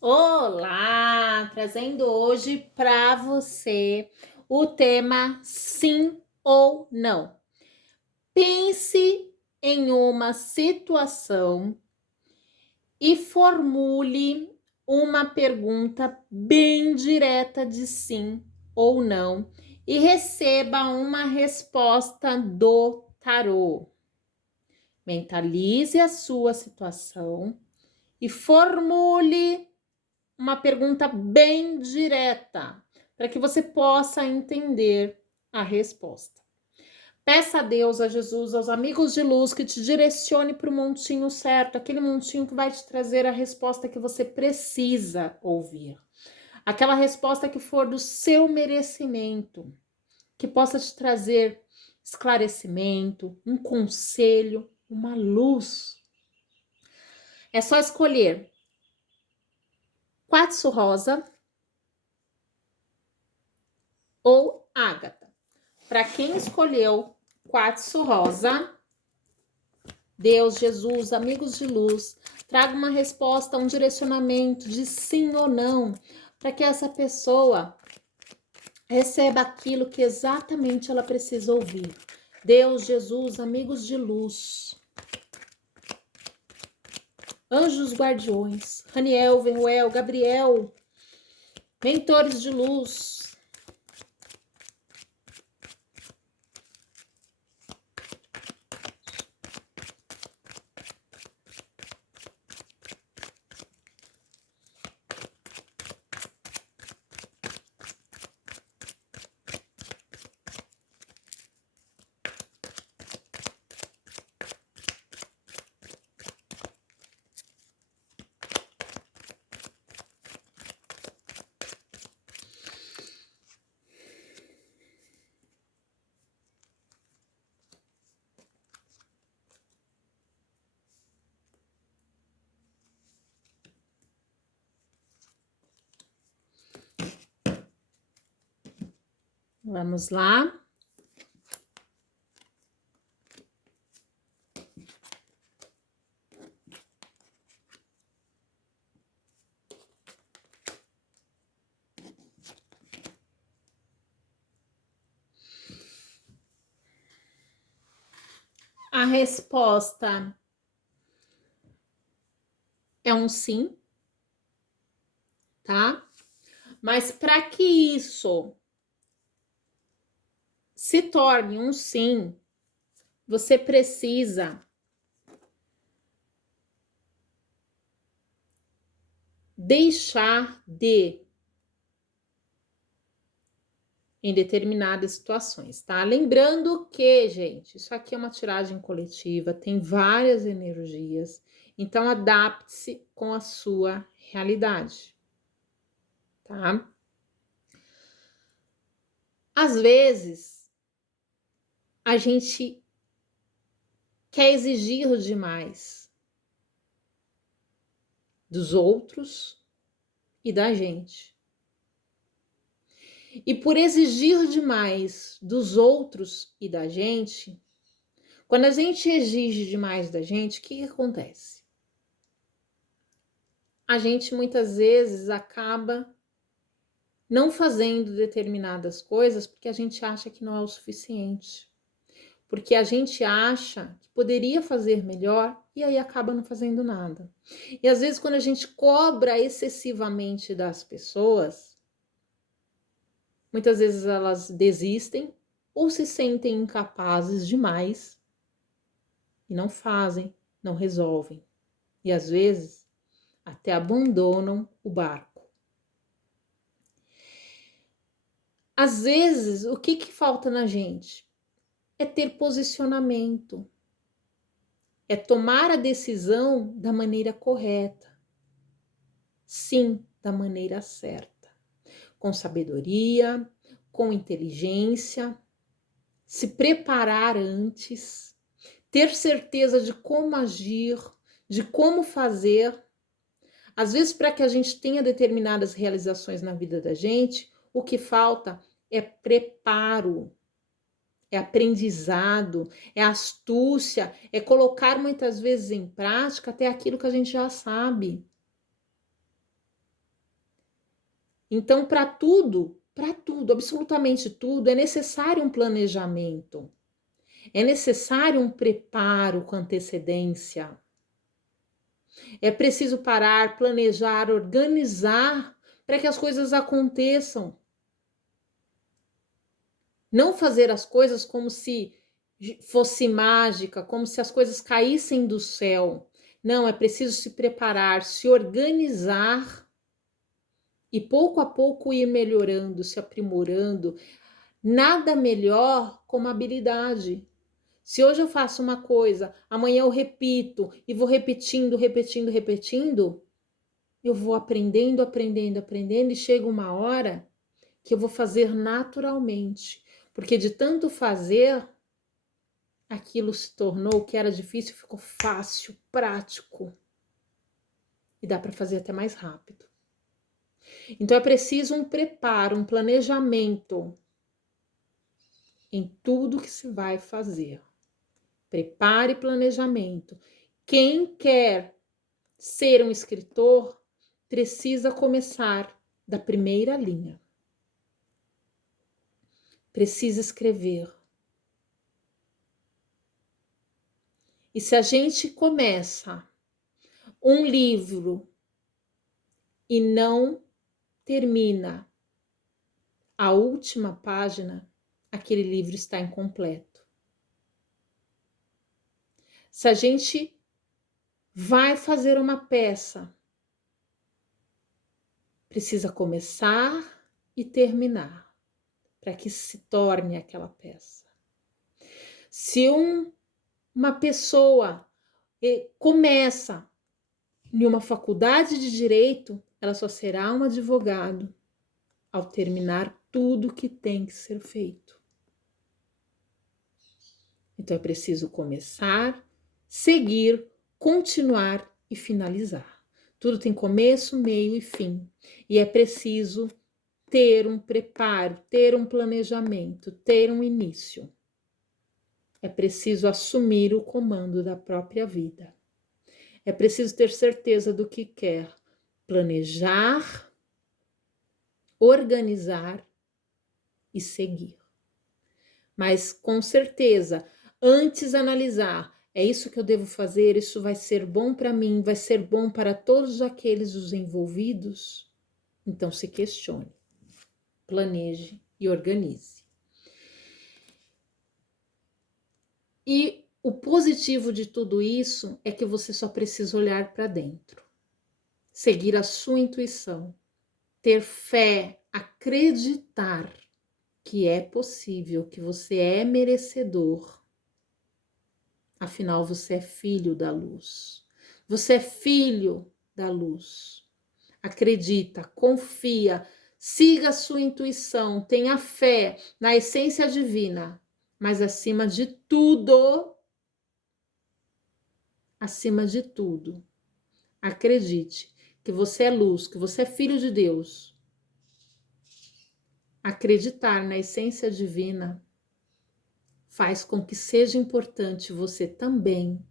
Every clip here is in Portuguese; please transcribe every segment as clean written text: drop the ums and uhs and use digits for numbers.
Olá, trazendo hoje para você o tema sim ou não. Pense em uma situação e formule uma pergunta bem direta de sim ou não e receba uma resposta do tarô. Mentalize a sua situação e formule uma pergunta bem direta, para que você possa entender a resposta. Peça a Deus, a Jesus, aos amigos de luz que te direcione para o montinho certo, aquele montinho que vai te trazer a resposta que você precisa ouvir. Aquela resposta que for do seu merecimento, que possa te trazer esclarecimento, um conselho, uma luz. É só escolher quartzo rosa ou ágata. Para quem escolheu quartzo rosa, Deus, Jesus, amigos de luz, traga uma resposta, um direcionamento de sim ou não, para que essa pessoa receba aquilo que exatamente ela precisa ouvir. Deus, Jesus, amigos de luz, anjos guardiões, Raniel, Veruel, Gabriel, mentores de luz, vamos lá. A resposta é um sim, tá? Mas para que isso se torne um sim, você precisa deixar de em determinadas situações, tá? Lembrando que, gente, isso aqui é uma tiragem coletiva, tem várias energias, então adapte-se com a sua realidade, tá? Às vezes, a gente quer exigir demais dos outros e da gente. E por exigir demais dos outros e da gente, quando a gente exige demais da gente, o que acontece? A gente muitas vezes acaba não fazendo determinadas coisas porque a gente acha que não é o suficiente. Porque a gente acha que poderia fazer melhor e aí acaba não fazendo nada. E às vezes, quando a gente cobra excessivamente das pessoas, muitas vezes elas desistem ou se sentem incapazes demais e não fazem, não resolvem. E às vezes até abandonam o barco. Às vezes, o que falta na gente? É ter posicionamento, é tomar a decisão da maneira correta, sim, da maneira certa, com sabedoria, com inteligência, se preparar antes, ter certeza de como agir, de como fazer. Às vezes, para que a gente tenha determinadas realizações na vida da gente, o que falta é preparo, é aprendizado, é astúcia, é colocar muitas vezes em prática até aquilo que a gente já sabe. Então, para tudo, absolutamente tudo, é necessário um planejamento, é necessário um preparo com antecedência. É preciso parar, planejar, organizar para que as coisas aconteçam. Não fazer as coisas como se fosse mágica, como se as coisas caíssem do céu. Não, é preciso se preparar, se organizar e pouco a pouco ir melhorando, se aprimorando. Nada melhor como habilidade. Se hoje eu faço uma coisa, amanhã eu repito e vou repetindo, eu vou aprendendo e chega uma hora que eu vou fazer naturalmente. Porque de tanto fazer, aquilo se tornou, o que era difícil ficou fácil, prático. E dá para fazer até mais rápido. Então é preciso um preparo, um planejamento em tudo que se vai fazer. Prepare planejamento. Quem quer ser um escritor precisa começar da primeira linha. Precisa escrever. E se a gente começa um livro e não termina a última página, aquele livro está incompleto. Se a gente vai fazer uma peça, precisa começar e terminar para que se torne aquela peça. Se uma pessoa começa em uma faculdade de direito, ela só será um advogado ao terminar tudo que tem que ser feito. Então é preciso começar, seguir, continuar e finalizar. Tudo tem começo, meio e fim. E é preciso ter um preparo, ter um planejamento, ter um início. É preciso assumir o comando da própria vida. É preciso ter certeza do que quer, planejar, organizar e seguir. Mas com certeza, antes analisar, é isso que eu devo fazer, isso vai ser bom para mim, vai ser bom para todos aqueles os envolvidos? Então se questione, planeje e organize. E o positivo de tudo isso é que você só precisa olhar para dentro, seguir a sua intuição, ter fé, acreditar que é possível, que você é merecedor. Afinal, você é filho da luz. Você é filho da luz. Acredita, confia, siga a sua intuição, tenha fé na essência divina, mas acima de tudo, acredite que você é luz, que você é filho de Deus. Acreditar na essência divina faz com que seja importante você também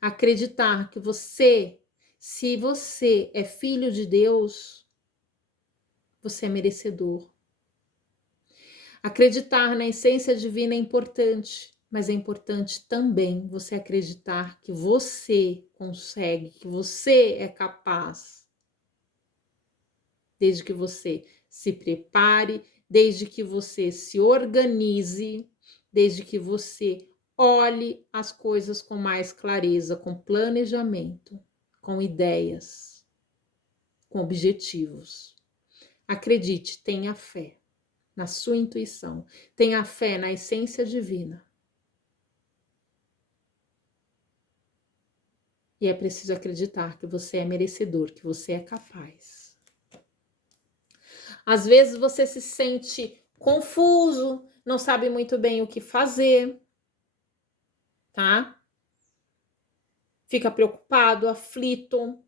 acreditar que você, se você é filho de Deus, você é merecedor. Acreditar na essência divina é importante, mas é importante também você acreditar que você consegue, que você é capaz, desde que você se prepare, desde que você se organize, desde que você olhe as coisas com mais clareza, com planejamento, com ideias, com objetivos. Acredite, tenha fé na sua intuição, tenha fé na essência divina. E é preciso acreditar que você é merecedor, que você é capaz. Às vezes você se sente confuso, não sabe muito bem o que fazer, tá? Fica preocupado, aflito,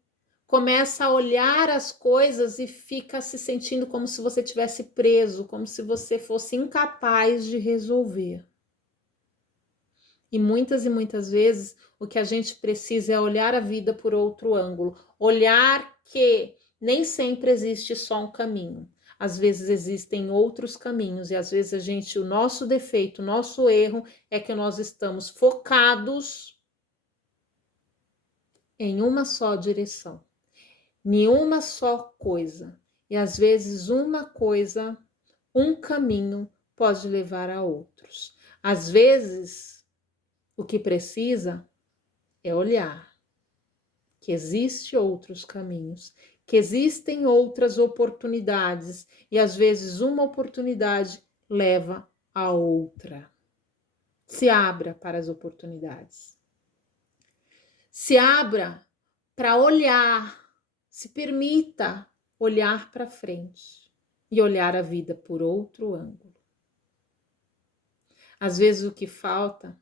começa a olhar as coisas e fica se sentindo como se você tivesse preso, como se você fosse incapaz de resolver. E muitas vezes o que a gente precisa é olhar a vida por outro ângulo, olhar que nem sempre existe só um caminho. às vezes existem outros caminhos, e às vezes o nosso defeito, o nosso erro é que nós estamos focados em uma só direção, em uma só coisa. E às vezes uma coisa, um caminho pode levar a outros. Às vezes o que precisa é olhar que existem outros caminhos, que existem outras oportunidades, e às vezes uma oportunidade leva a outra. Se abra para as oportunidades. Se abra para olhar, se permita olhar para frente e olhar a vida por outro ângulo. Às vezes o que falta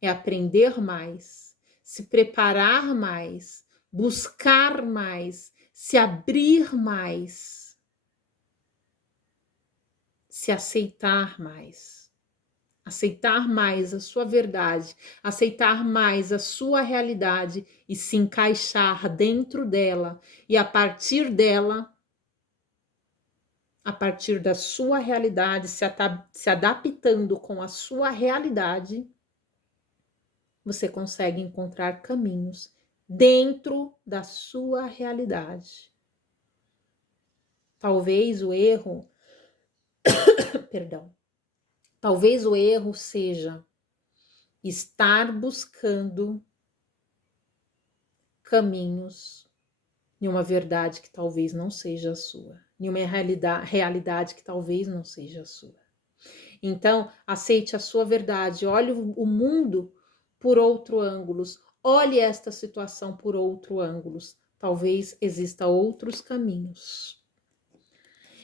é aprender mais, se preparar mais, buscar mais, se abrir mais, se aceitar mais a sua verdade, aceitar mais a sua realidade e se encaixar dentro dela, e a partir dela, a partir da sua realidade, se adaptando com a sua realidade, você consegue encontrar caminhos dentro da sua realidade. Talvez o erro, perdão, talvez o erro seja estar buscando caminhos em uma verdade que talvez não seja a sua, em uma realidade que talvez não seja a sua. Então, aceite a sua verdade, olhe o mundo por outro ângulo, olhe esta situação por outro ângulo. Talvez exista outros caminhos.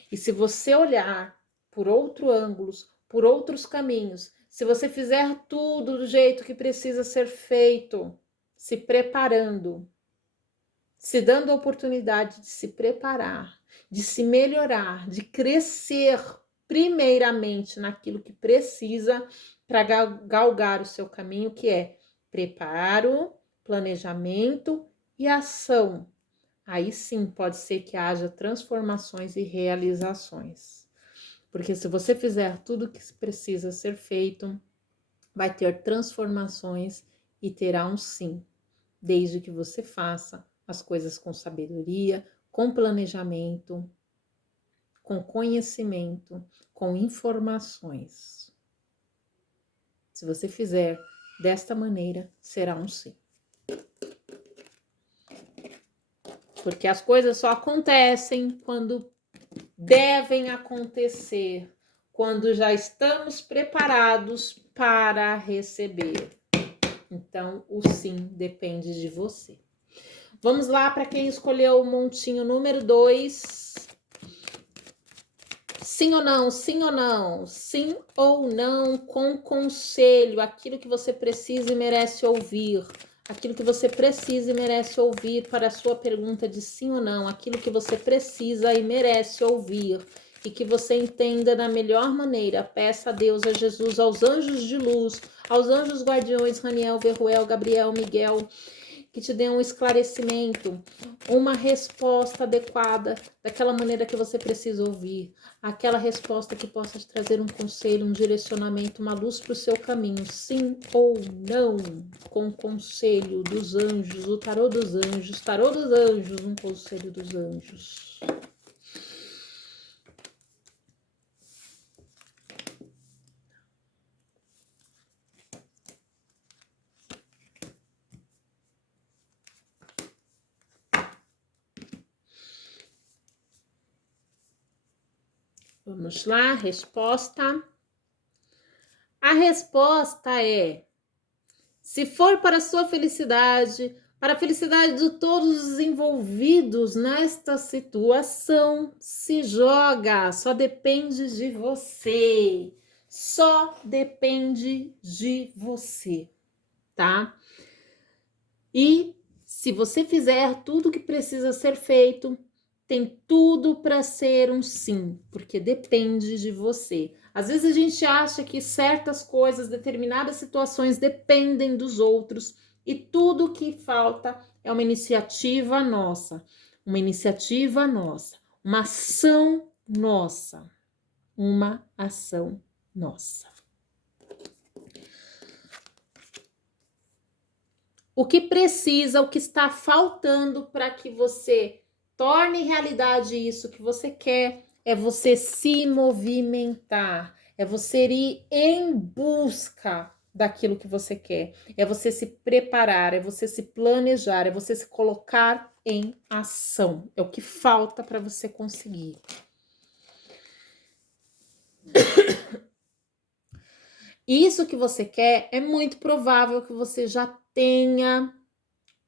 E se você olhar por outro ângulo, por outros caminhos, se você fizer tudo do jeito que precisa ser feito, se preparando, se dando a oportunidade de se preparar, de se melhorar, de crescer primeiramente naquilo que precisa para galgar o seu caminho, que é preparo, planejamento e ação. Aí sim pode ser que haja transformações e realizações. Porque se você fizer tudo o que precisa ser feito, vai ter transformações e terá um sim, desde que você faça as coisas com sabedoria, com planejamento, com conhecimento, com informações. Se você fizer desta maneira, será um sim. Porque as coisas só acontecem quando devem acontecer, quando já estamos preparados para receber. Então, o sim depende de você. Vamos lá para quem escolheu o montinho número 2. Sim ou não? Sim ou não? Sim ou não com conselho, aquilo que você precisa e merece ouvir. Aquilo que você precisa e merece ouvir para a sua pergunta de sim ou não. Aquilo que você precisa e merece ouvir. E que você entenda da melhor maneira. Peça a Deus, a Jesus, aos anjos de luz, aos anjos guardiões, Raniel, Verruel, Gabriel, Miguel, que te dê um esclarecimento, uma resposta adequada, daquela maneira que você precisa ouvir, aquela resposta que possa te trazer um conselho, um direcionamento, uma luz para o seu caminho, sim ou não, com conselho dos anjos, o tarô dos anjos, um conselho dos anjos. Vamos lá, resposta. A resposta é: se for para a sua felicidade, para a felicidade de todos os envolvidos nesta situação, se joga. Só depende de você. Só depende de você, tá? E se você fizer tudo o que precisa ser feito, tem tudo para ser um sim, porque depende de você. Às vezes a gente acha que certas coisas, determinadas situações dependem dos outros, e tudo que falta é uma iniciativa nossa, uma ação nossa. Uma ação nossa. O que precisa, o que está faltando para que você torne realidade isso que você quer, é você se movimentar, é você ir em busca daquilo que você quer, é você se preparar, é você se planejar, é você se colocar em ação. É o que falta para você conseguir. Isso que você quer, é muito provável que você já tenha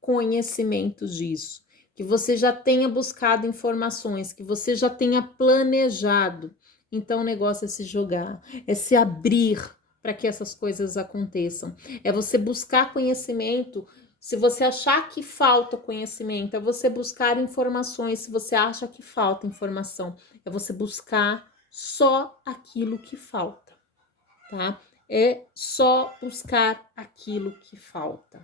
conhecimento disso, que você já tenha buscado informações, que você já tenha planejado. Então o negócio é se jogar, é se abrir para que essas coisas aconteçam. É você buscar conhecimento. Se você achar que falta conhecimento, é você buscar informações. Se você acha que falta informação, é você buscar só aquilo que falta, tá? É só buscar aquilo que falta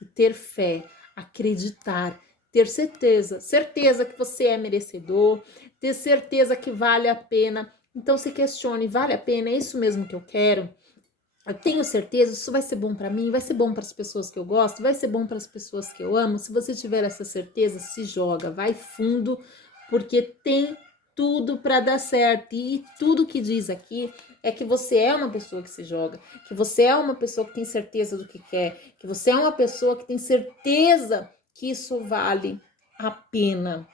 e ter fé, acreditar, ter certeza que você é merecedor, ter certeza que vale a pena. Então se questione, vale a pena? É isso mesmo que eu quero? Eu tenho certeza, isso vai ser bom para mim, vai ser bom para as pessoas que eu gosto, vai ser bom para as pessoas que eu amo. Se você tiver essa certeza, se joga, vai fundo, porque tem tudo para dar certo. E tudo que diz aqui é que você é uma pessoa que se joga, que você é uma pessoa que tem certeza do que quer, que você é uma pessoa que tem certeza que isso vale a pena,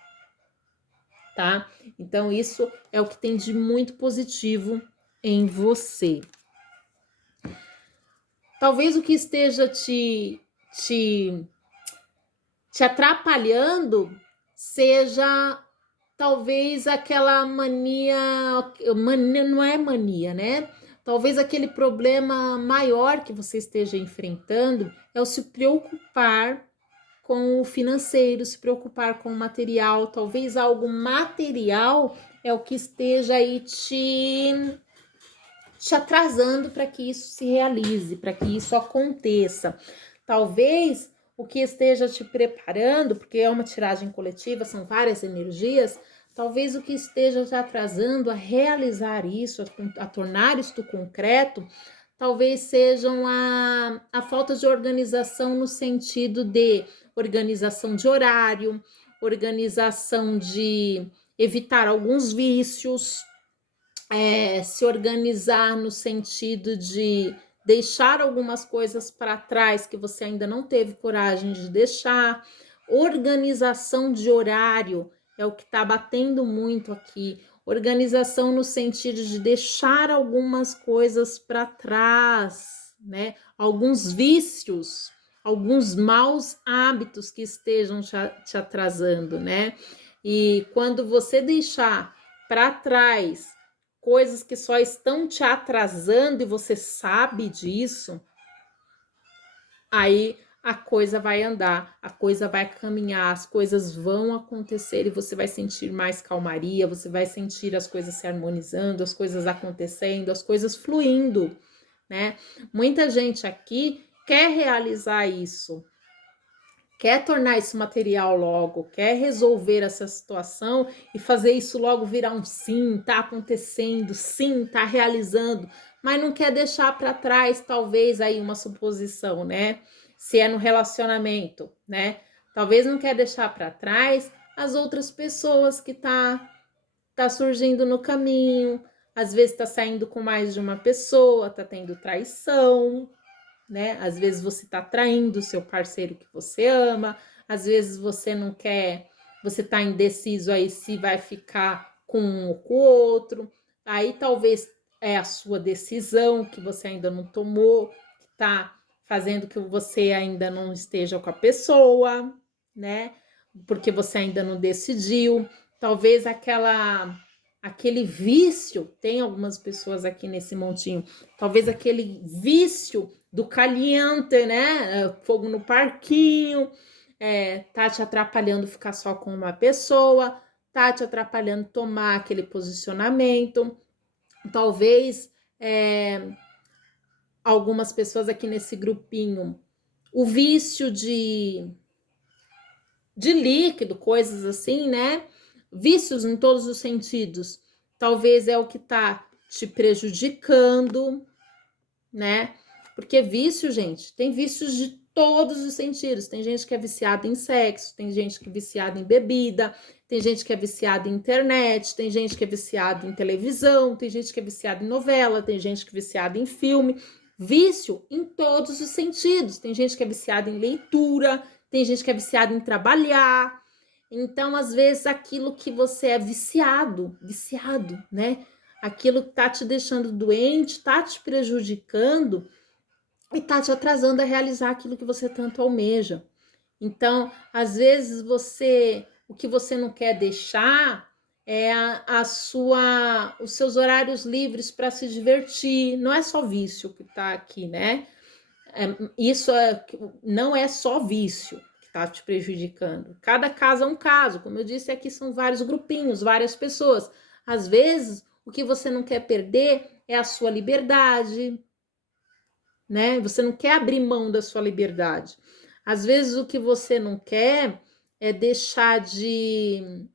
tá? Então isso é o que tem de muito positivo em você. Talvez o que esteja te atrapalhando seja talvez aquela mania, não é mania, né? Talvez aquele problema maior que você esteja enfrentando é o se preocupar com o financeiro, se preocupar com o material. Talvez algo material é o que esteja aí te atrasando para que isso se realize, para que isso aconteça. Talvez o que esteja te preparando, porque é uma tiragem coletiva, são várias energias, talvez o que esteja te atrasando a realizar isso, a tornar isto concreto, talvez sejam a falta de organização no sentido de organização de horário, organização de evitar alguns vícios, se organizar no sentido de deixar algumas coisas para trás que você ainda não teve coragem de deixar. Organização de horário é o que está batendo muito aqui. Organização no sentido de deixar algumas coisas para trás, né? Alguns vícios, alguns maus hábitos que estejam te atrasando, né? E quando você deixar para trás coisas que só estão te atrasando e você sabe disso, aí a coisa vai andar, a coisa vai caminhar, as coisas vão acontecer e você vai sentir mais calmaria, você vai sentir as coisas se harmonizando, as coisas acontecendo, as coisas fluindo, né? Muita gente aqui quer realizar isso, quer tornar isso material logo, quer resolver essa situação e fazer isso logo virar um sim, tá acontecendo, sim, tá realizando, mas não quer deixar para trás, talvez aí uma suposição, né? Se é no relacionamento, né? Talvez não quer deixar para trás as outras pessoas que tá surgindo no caminho, às vezes tá saindo com mais de uma pessoa, tá tendo traição, né? Às vezes você tá traindo o seu parceiro que você ama, às vezes você não quer, você tá indeciso aí se vai ficar com um ou com o outro, aí talvez é a sua decisão que você ainda não tomou, que tá fazendo que você ainda não esteja com a pessoa, né? Porque você ainda não decidiu, talvez aquele vício, tem algumas pessoas aqui nesse montinho, talvez aquele vício do caliente, né? Fogo no parquinho, tá te atrapalhando ficar só com uma pessoa, tá te atrapalhando tomar aquele posicionamento. Talvez algumas pessoas aqui nesse grupinho, o vício de líquido, coisas assim, né? Vícios em todos os sentidos. talvez é o que está te prejudicando, né? Porque vício, gente, tem vícios de todos os sentidos. Tem gente que é viciada em sexo, tem gente que é viciada em bebida, tem gente que é viciada em internet, tem gente que é viciada em televisão, tem gente que é viciada em novela, tem gente que é viciada em filme. Vício em todos os sentidos. Tem gente que é viciada em leitura, tem gente que é viciada em trabalhar. Então, às vezes, aquilo que você é viciado, né? Aquilo que tá te deixando doente, tá te prejudicando e tá te atrasando a realizar aquilo que você tanto almeja. Então, às vezes o que você não quer deixar é os seus horários livres para se divertir. Não é só vício que tá aqui, né? Não é só vício que está te prejudicando. Cada caso é um caso. Como eu disse, aqui são vários grupinhos, várias pessoas. Às vezes, o que você não quer perder é a sua liberdade, né? Você não quer abrir mão da sua liberdade. Às vezes, o que você não quer é deixar de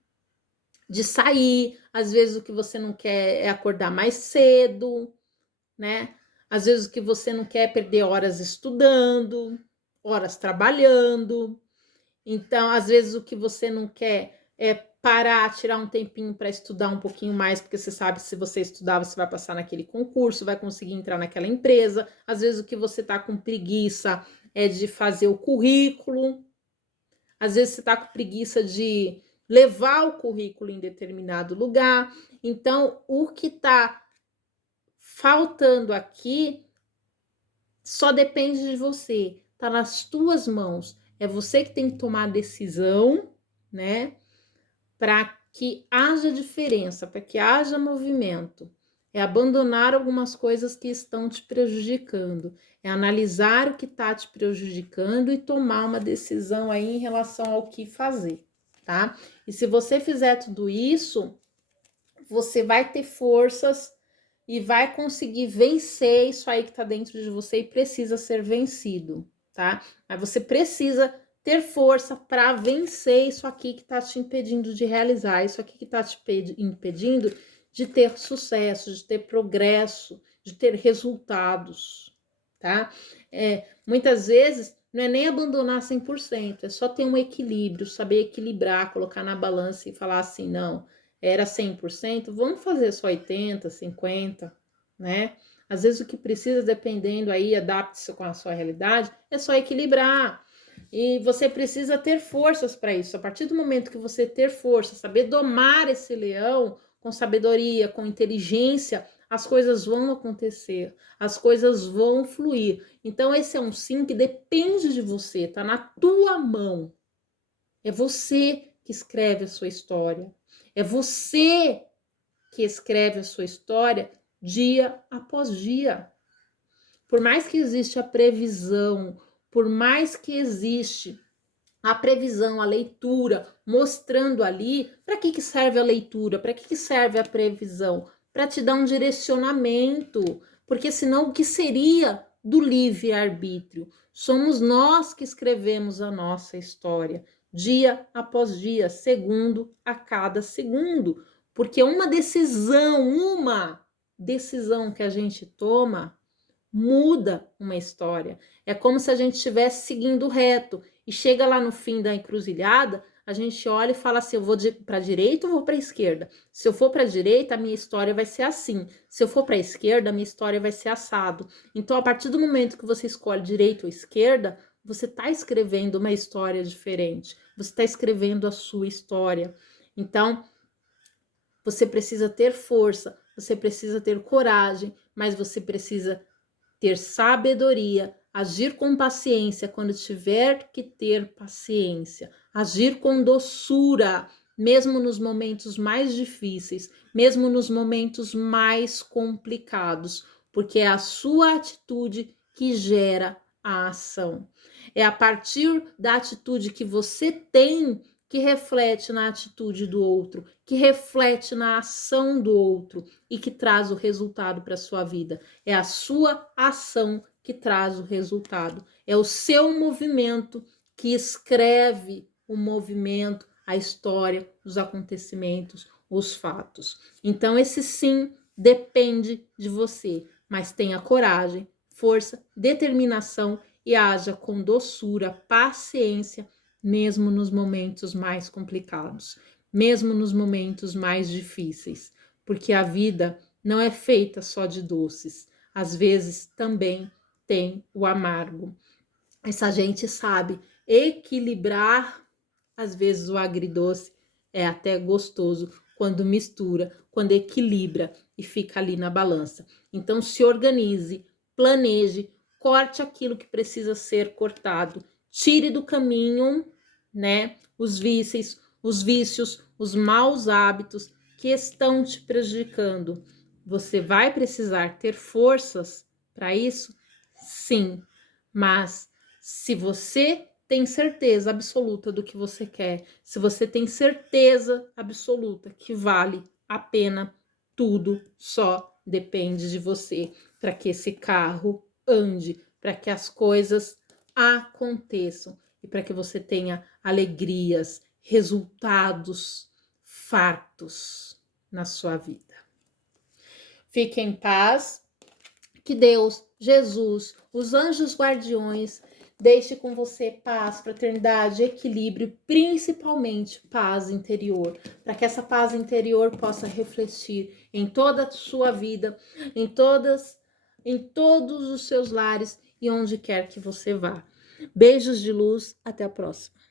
sair. Às vezes, o que você não quer é acordar mais cedo, né? Às vezes o que você não quer é perder horas estudando, horas trabalhando. Então, às vezes o que você não quer é parar, tirar um tempinho para estudar um pouquinho mais, porque você sabe que se você estudar, você vai passar naquele concurso, vai conseguir entrar naquela empresa. Às vezes o que você está com preguiça é de fazer o currículo. Às vezes você está com preguiça de levar o currículo em determinado lugar. Então, o que está faltando aqui só depende de você, tá nas tuas mãos. É você que tem que tomar a decisão, né? Para que haja diferença, para que haja movimento. É abandonar algumas coisas que estão te prejudicando. É analisar o que está te prejudicando e tomar uma decisão aí em relação ao que fazer, tá? E se você fizer tudo isso, você vai ter forças e vai conseguir vencer isso aí que tá dentro de você e precisa ser vencido, tá? Mas você precisa ter força para vencer isso aqui que tá te impedindo de realizar, isso aqui que tá te impedindo de ter sucesso, de ter progresso, de ter resultados, tá? Muitas vezes não é nem abandonar 100%, é só ter um equilíbrio, saber equilibrar, colocar na balança e falar assim, não, era 100%, vamos fazer só 80%, 50%, né? Às vezes o que precisa, dependendo aí, adapte-se com a sua realidade, é só equilibrar. E você precisa ter forças para isso. A partir do momento que você ter força, saber domar esse leão com sabedoria, com inteligência, as coisas vão acontecer, as coisas vão fluir. Então, esse é um sim que depende de você, tá na tua mão. É você que escreve a sua história. É você que escreve a sua história dia após dia. Por mais que exista a previsão, por mais que existe a previsão, a leitura, mostrando ali, para que serve a leitura? Para que serve a previsão? Para te dar um direcionamento, porque senão o que seria do livre-arbítrio? Somos nós que escrevemos a nossa história, dia após dia, segundo a cada segundo, porque uma decisão que a gente toma muda uma história. É como se a gente estivesse seguindo reto e chega lá no fim da encruzilhada, a gente olha e fala assim, eu vou para a direita ou vou para a esquerda? Se eu for para a direita, a minha história vai ser assim. Se eu for para a esquerda, a minha história vai ser assado. Então, a partir do momento que você escolhe direita ou esquerda, você está escrevendo uma história diferente. Você está escrevendo a sua história. Então, você precisa ter força, você precisa ter coragem, mas você precisa ter sabedoria, agir com paciência quando tiver que ter paciência, agir com doçura, mesmo nos momentos mais difíceis, mesmo nos momentos mais complicados, porque é a sua atitude que gera a ação. É a partir da atitude que você tem que reflete na atitude do outro, que reflete na ação do outro e que traz o resultado para a sua vida. É a sua ação que traz o resultado. É o seu movimento que escreve o movimento, a história, os acontecimentos, os fatos. Então, esse sim depende de você, mas tenha coragem, força, determinação e haja com doçura, paciência, mesmo nos momentos mais complicados, mesmo nos momentos mais difíceis, porque a vida não é feita só de doces, às vezes também tem o amargo. Essa gente sabe equilibrar, às vezes o agridoce é até gostoso quando mistura, quando equilibra e fica ali na balança. Então se organize, planeje, corte aquilo que precisa ser cortado, tire do caminho, né, os vícios, os maus hábitos que estão te prejudicando. Você vai precisar ter forças para isso? Sim, mas se você tem certeza absoluta do que você quer, se você tem certeza absoluta que vale a pena, tudo só depende de você para que esse carro ande, para que as coisas aconteçam e para que você tenha alegrias, resultados fartos na sua vida. Fique em paz, que Deus, Jesus, os anjos guardiões deixe com você paz, fraternidade, equilíbrio, principalmente paz interior, para que essa paz interior possa refletir em toda a sua vida, em todos os seus lares e onde quer que você vá. Beijos de luz, até a próxima.